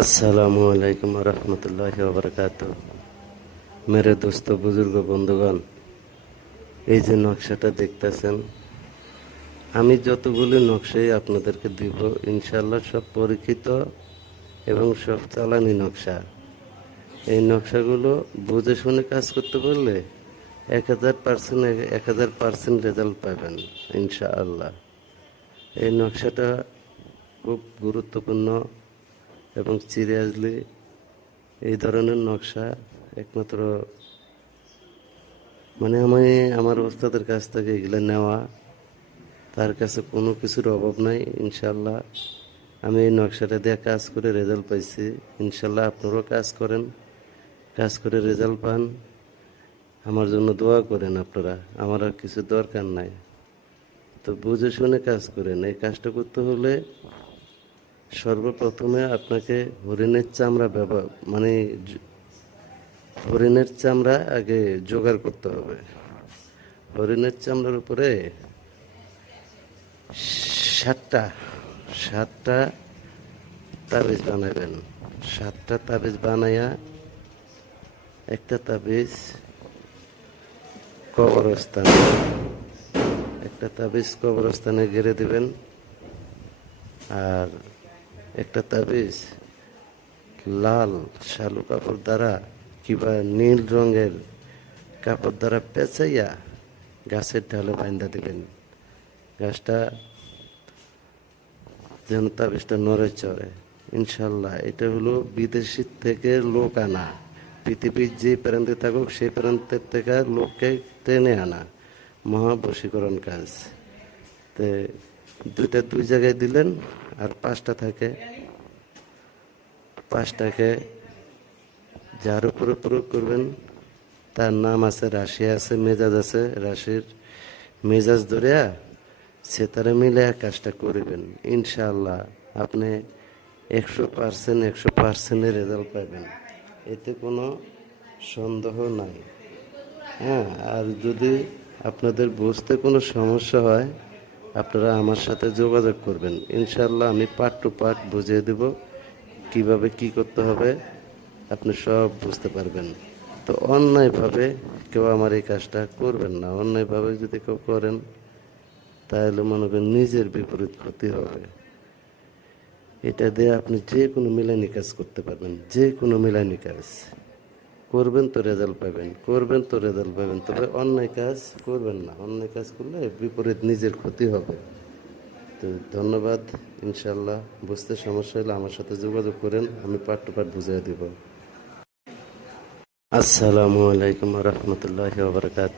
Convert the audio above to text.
আসসালামু আলাইকুম রহমতুল্লাহি ওবরকাত। মেরে দোস্ত বুজুর্গ বন্ধুগণ, এই যে নকশাটা দেখতেছেন, আমি যতগুলি নকশাই আপনাদেরকে দিব ইনশাল্লাহ সব পরীক্ষিত এবং সব চালানি নকশা। এই নকশাগুলো বুঝে শুনে কাজ করতে পারলে 1000% 1000% রেজাল্ট পাবেন ইনশাআল্লাহ। এই নকশাটা খুব গুরুত্বপূর্ণ এবং সিরিয়াসলি এই ধরনের নকশা একমাত্র আমি আমার ওস্তাদের কাছ থেকে এগুলো নেওয়া, তার কাছে কোনো কিছুর অভাব নাই ইনশাল্লাহ। আমি এই নকশাটা দিয়ে কাজ করে রেজাল্ট পাইছি ইনশাল্লাহ। আপনারাও কাজ করেন, কাজ করে রেজাল্ট পান, আমার জন্য দোয়া করেন। আপনারা, আমার আর কিছু দরকার নাই। তো বুঝে শুনে কাজ করেন। এই কাজটা করতে হলে সর্বপ্রথমে আপনাকে হরিণের চামড়া হরিণের চামড়া আগে জোগাড় করতে হবে। হরিণের চামড়ার উপরে সাতটা সাতটা তাবিজ বানাবেন। সাতটা তাবিজ বানাইয়া একটা তাবিজ কবরস্থানে গেড়ে দিবেন, আর একটা তাবিজ লাল শালু কাপড় দ্বারা কিংবা নীল রঙের কাপড় দ্বারা পেঁচাইয়া গাছের ঢালে বান্ধা দিবেন। গাছটা যেন তাবিজটা নড়ে চড়ে ইনশাল্লাহ। এটা হলো বিদেশি থেকে লোক আনা, পৃথিবীর যে প্রান্তে থাকুক সেই প্রান্তের থেকে লোককে টেনে আনা মহাবশীকরণ কাজ। তে দুইটা দুই জায়গায় দিলেন, আর পাঁচটা থাকে, পাঁচটাকে যার উপরে প্রয়োগ করবেন তার নাম আছে, রাশি আছে, মেজাজ আছে। রাশির মেজাজ ধরিয়া সে তারা মিলে কাজটা করবেন ইনশাআল্লাহ। আপনি 100% রেজাল্ট পাবেন, এতে কোনো সন্দেহ নাই। হ্যাঁ, আর যদি আপনাদের বুঝতে কোনো সমস্যা হয় আপনারা আমার সাথে যোগাযোগ করবেন ইনশাআল্লাহ। আমি পার্ট টু পার্ট বুঝিয়ে দেব কিভাবে কি করতে হবে, আপনি সব বুঝতে পারবেন। তো অন্যায়ভাবে কেউ আমার এই কাজটা করবেন না। অন্যায়ভাবে যদি কেউ করেন তাহলে মনে করেন নিজের বিপরীত ক্ষতি হবে। এটা দিয়ে আপনি যে কোনো মিলানি কাজ করতে পারবেন, যে কোনো মিলানি কাজ করবেন তো রেজাল্ট পাবেন, তবে অন্যায় কাজ করবেন না। অন্যায় কাজ করলে বিপরীত নিজের ক্ষতি হবে। তো ধন্যবাদ। ইনশাল্লাহ বুঝতে সমস্যা হলে আমার সাথে যোগাযোগ করেন, আমি পার্ট টু পার্ট বুঝিয়ে দিব। আসসালামু আলাইকুম রহমতুল্লাহি ওয়া বারাকাতুহু।